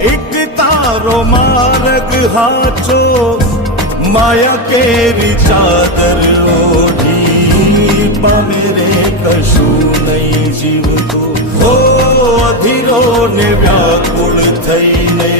એક તારો માર્ગ હાચો, માયા કેરી ચાદર ઓઢી, પામે રે કશું નહીં જીવતો, હો અધીરો ને વ્યાકુળ થઈને